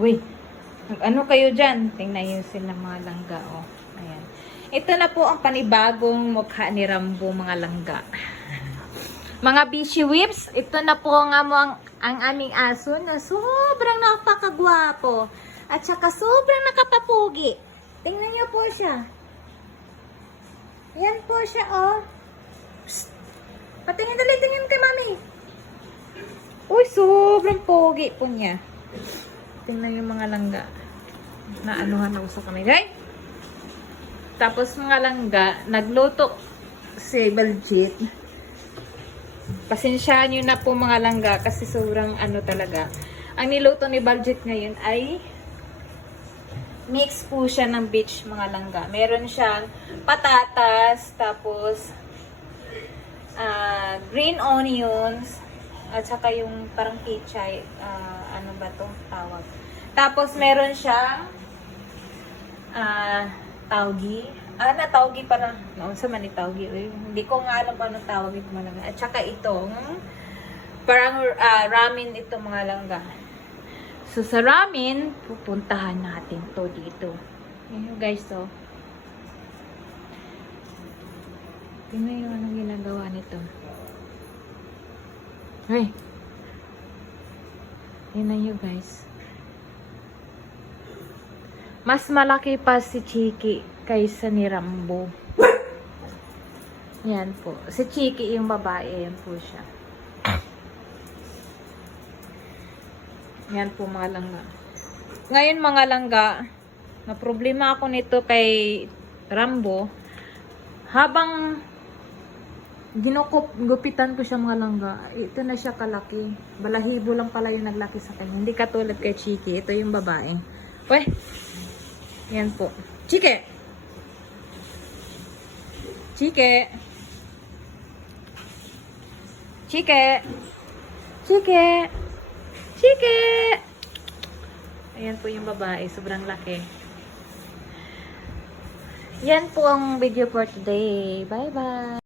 Uy, ano kayo dyan? Tingnan nyo sila mga langga, oh. Ayan. Ito na po ang panibagong mukha ni Rambo, mga langga. Mga Bishi Whips, ito na po nga mo ang aming aso na sobrang napakagwapo. At saka sobrang nakapapugi. Tingnan nyo po siya. Yan po siya, oh. Psst. Patingin dali, tingin kay mami. Uy, sobrang pogi po niya. Tingnan yung mga langga. Naanuhan ako sa kamay. Right? Tapos mga langga, nagluto si Baljit. Pasensyaan nyo na po mga langga kasi sobrang ano talaga. Ang niluto ni Baljit ngayon ay mix po siya ng beach mga langga. Meron siyang patatas, tapos green onions, at saka yung parang kichay, ano ba to tawag. Tapos meron siyang taugi. Taugi para, noon sa man taugi. Hindi ko nga alam anong tawag ito mga langga. At saka itong parang ramen ito mga langga. So, sa ramen, pupuntahan natin to dito. Yan guys, so. Tingnan yung anong ginagawa nito. Hey! Tingnan nyo guys. Mas malaki pa si Chiki kaysa ni Rambo. Yan po. Si Chiki yung babae. Yan po siya. Yan po mga langga. Ngayon mga langga, na problema ako nito kay Rambo. Habang gupitan ko siya mga langga, ito na siya kalaki. Balahibo lang pala yung naglaki sa kanya. Hindi katulad kay Chiki. Ito yung babae. Uy! Yan po. Chiki! Chiki! Chiki! Chiki! Chiki! Ayan po yung babae. Sobrang laki. Yan po ang video for today. Bye-bye!